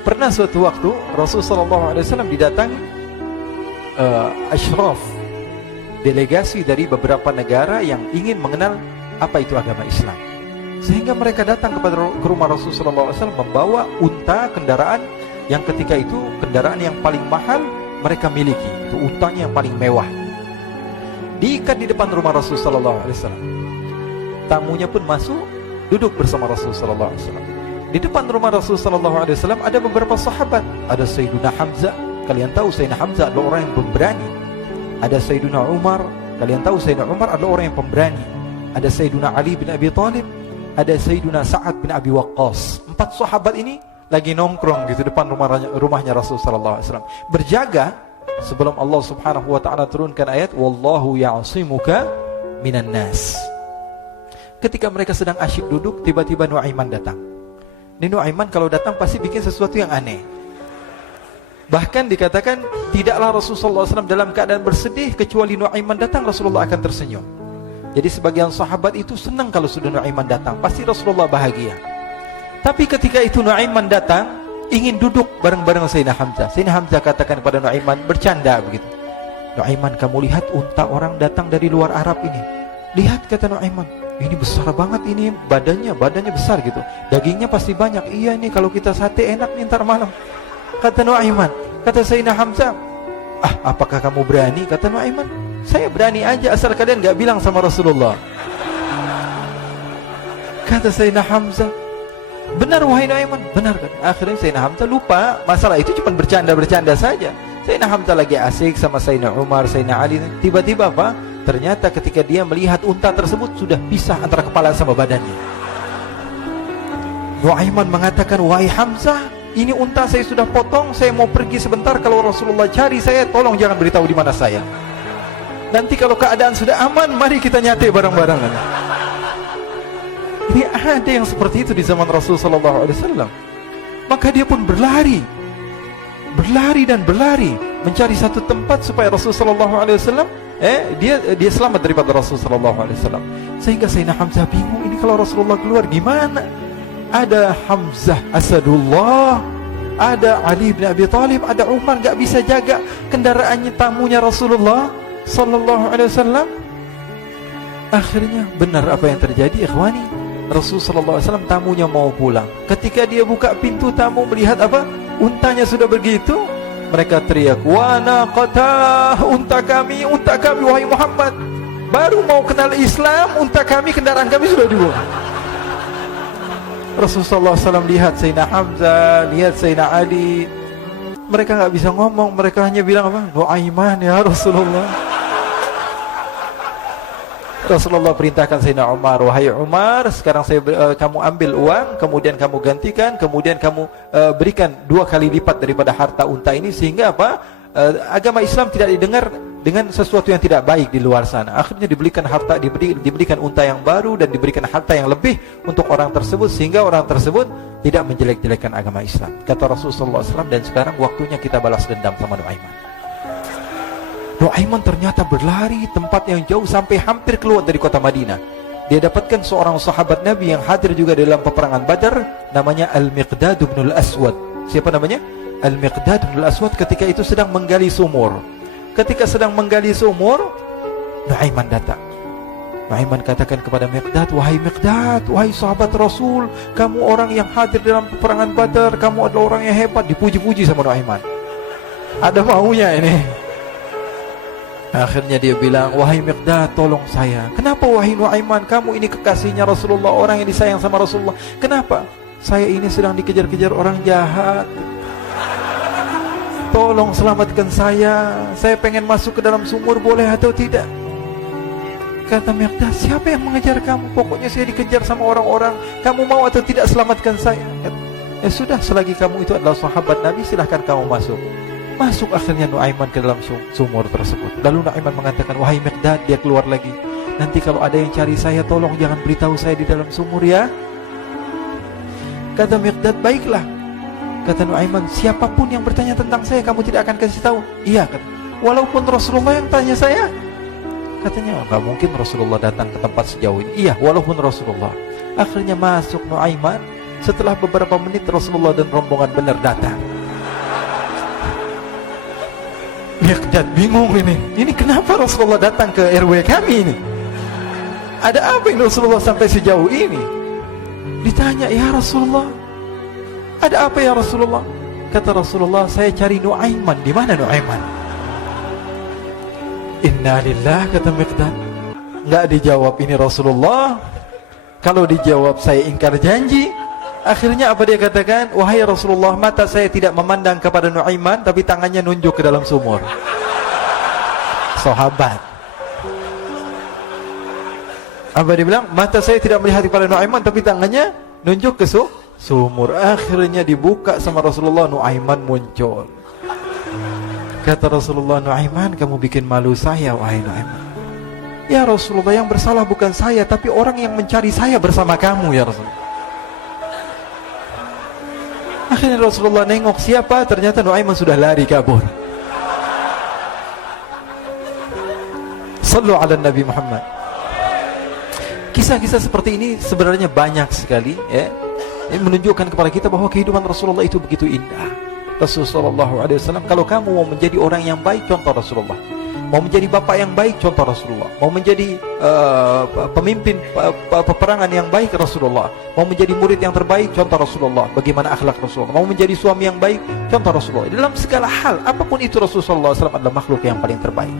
Pernah suatu waktu Rasulullah SAW didatangi asyraf, delegasi dari beberapa negara yang ingin mengenal apa itu agama Islam. Sehingga mereka datang ke rumah Rasulullah SAW membawa unta, kendaraan yang ketika itu kendaraan yang paling mahal mereka miliki. Itu untanya yang paling mewah. Diikat di depan rumah Rasulullah SAW. Tamunya pun masuk, duduk bersama Rasulullah SAW. Di depan rumah Rasulullah SAW ada beberapa sahabat. Ada Sayyiduna Hamzah. Kalian tahu Sayyidina Hamzah adalah orang yang pemberani. Ada Sayyiduna Umar. Kalian tahu Sayyidina Umar adalah orang yang pemberani. Ada Sayyiduna Ali bin Abi Thalib. Ada Sayyiduna Sa'ad bin Abi Waqqas. 4 sahabat ini lagi nongkrong gitu depan rumahnya Rasulullah SAW. Berjaga sebelum Allah Subhanahu wa ta'ala turunkan ayat wallahu ya'simuka minan nas. Ketika mereka sedang asyik duduk, tiba-tiba Nuaiman datang. Ini Nuaiman kalau datang pasti bikin sesuatu yang aneh. Bahkan dikatakan tidaklah Rasulullah SAW dalam keadaan bersedih, kecuali Nuaiman datang Rasulullah akan tersenyum. Jadi sebagian sahabat itu senang kalau sudah Nuaiman datang, pasti Rasulullah bahagia. Tapi ketika itu Nuaiman datang, ingin duduk bareng-bareng Sayyidina Hamzah. Sayyidina Hamzah katakan kepada Nuaiman, bercanda begitu. Nuaiman, kamu lihat unta orang datang dari luar Arab ini. Lihat, kata Nuaiman, ini besar banget ini, badannya besar gitu. Dagingnya pasti banyak. Iya ini kalau kita sate enak nih ntar malam. Kata Nuaiman. Kata Sayyidina Hamzah, apakah kamu berani? Kata Nuaiman, saya berani aja asal kalian gak bilang sama Rasulullah. Kata Sayyidina Hamzah, benar wahai Nuaiman, benar kan? Akhirnya Sayyidina Hamzah lupa masalah itu, cuma bercanda-bercanda saja. Sayyidina Hamzah lagi asik sama Sayyidina Umar, Sayyidina Ali. Tiba-tiba apa? Ternyata ketika dia melihat unta tersebut sudah pisah antara kepala sama badannya. Nuaiman mengatakan, wahai Hamzah, ini unta saya sudah potong, saya mau pergi sebentar. Kalau Rasulullah cari saya, tolong jangan beritahu di mana saya. Nanti kalau keadaan sudah aman, mari kita nyate bareng-bareng. Ini ada yang seperti itu di zaman Rasulullah SAW. Maka dia pun berlari dan berlari mencari satu tempat supaya Rasulullah SAW dia selamat daripada Rasulullah SAW. Sehingga Sayyidina Hamzah bingung, ini kalau Rasulullah keluar gimana? Ada Hamzah Asadullah, ada Ali bin Abi Thalib, ada Umar, gak bisa jaga kendaraannya tamunya Rasulullah Sallallahu Alaihi Wasallam. Akhirnya benar apa yang terjadi, ikhwani. Rasulullah Sallallahu Alaihi Wasallam tamunya mau pulang. Ketika dia buka pintu tamu melihat apa? Untanya sudah begitu. Mereka teriak, wa naqata, unta kami wahai Muhammad. Baru mau kenal Islam, unta kami, kendaraan kami sudah dibuang. Rasulullah SAW lihat Sayyidina Hamzah, lihat Sayyidina Ali. Mereka gak bisa ngomong, mereka hanya bilang apa? Nuaiman ya Rasulullah. Rasulullah perintahkan Sayyidina Umar, wahai Umar, sekarang kamu ambil uang, kemudian kamu gantikan, kemudian kamu berikan 2 kali lipat daripada harta unta ini, sehingga apa? Agama Islam tidak didengar dengan sesuatu yang tidak baik di luar sana. Akhirnya diberikan harta, diberikan unta yang baru dan diberikan harta yang lebih untuk orang tersebut, sehingga orang tersebut tidak menjelek-jelekan agama Islam. Kata Rasulullah SAW, dan sekarang waktunya kita balas dendam sama Nuaiman. Nuaiman ternyata berlari tempat yang jauh sampai hampir keluar dari kota Madinah. Dia dapatkan seorang sahabat Nabi yang hadir juga dalam peperangan Badar, namanya Al-Miqdad bin Al-Aswad. Siapa namanya? Al-Miqdad bin Al-Aswad ketika itu sedang menggali sumur. Ketika sedang menggali sumur, Nuaiman datang. Nuaiman katakan kepada Miqdad, wahai Miqdad, wahai sahabat Rasul, kamu orang yang hadir dalam peperangan Badar, kamu adalah orang yang hebat. Dipuji-puji sama Nuaiman. Ada maunya ini. Akhirnya dia bilang, wahai Miqdad, tolong saya. Kenapa wahai Nuaiman, kamu ini kekasihnya Rasulullah, orang yang disayang sama Rasulullah. Kenapa? Saya ini sedang dikejar-kejar orang jahat. Tolong selamatkan saya pengen masuk ke dalam sumur, boleh atau tidak? Kata Miqdad, siapa yang mengejar kamu? Pokoknya saya dikejar sama orang-orang. Kamu mau atau tidak selamatkan saya? Ya sudah, selagi kamu itu adalah sahabat Nabi, silahkan kamu masuk. Masuk akhirnya Nuaiman ke dalam sumur tersebut. Lalu Nuaiman mengatakan, wahai Miqdad, dia keluar lagi. Nanti kalau ada yang cari saya, tolong jangan beritahu saya di dalam sumur ya. Kata Miqdad, baiklah. Kata Nuaiman, siapapun yang bertanya tentang saya, kamu tidak akan kasih tahu? Iya, kata. Walaupun Rasulullah yang tanya saya? Katanya, enggak mungkin Rasulullah datang ke tempat sejauh ini. Iya, walaupun Rasulullah. Akhirnya masuk Nuaiman, Setelah beberapa menit Rasulullah dan rombongan benar datang. Miqdad bingung ini kenapa Rasulullah datang ke RW kami ini? Ada apa yang Rasulullah sampai sejauh ini? Ditanya, ya Rasulullah, ada apa ya Rasulullah? Kata Rasulullah, saya cari Nuaiman. Di mana Nuaiman? Inna lillah, kata Miqdad. Nggak dijawab ini Rasulullah. Kalau dijawab saya ingkar janji. Akhirnya apa dia katakan? Wahai Rasulullah, mata saya tidak memandang kepada Nuaiman, tapi tangannya nunjuk ke dalam sumur. Sahabat. Apa dia bilang? Mata saya tidak melihat kepada Nuaiman, tapi tangannya nunjuk ke sumur. Akhirnya dibuka sama Rasulullah, Nuaiman muncul. Kata Rasulullah, Nuaiman, kamu bikin malu saya, wahai Nuaiman. Ya Rasulullah, yang bersalah bukan saya, tapi orang yang mencari saya bersama kamu, ya Rasulullah. Akhirnya Rasulullah nengok siapa, ternyata Nuaiman sudah lari kabur. Sallu ala Nabi Muhammad. Kisah-kisah seperti ini sebenarnya banyak sekali, ya. Ini menunjukkan kepada kita bahwa kehidupan Rasulullah itu begitu indah. Rasulullah SAW, kalau kamu mau menjadi orang yang baik, contoh Rasulullah. Mau menjadi bapak yang baik, contoh Rasulullah. Mau menjadi pemimpin peperangan yang baik, Rasulullah. Mau menjadi murid yang terbaik, contoh Rasulullah. Bagaimana akhlak Rasulullah. Mau menjadi suami yang baik, contoh Rasulullah. Dalam segala hal, apapun itu Rasulullah SAW adalah makhluk yang paling terbaik.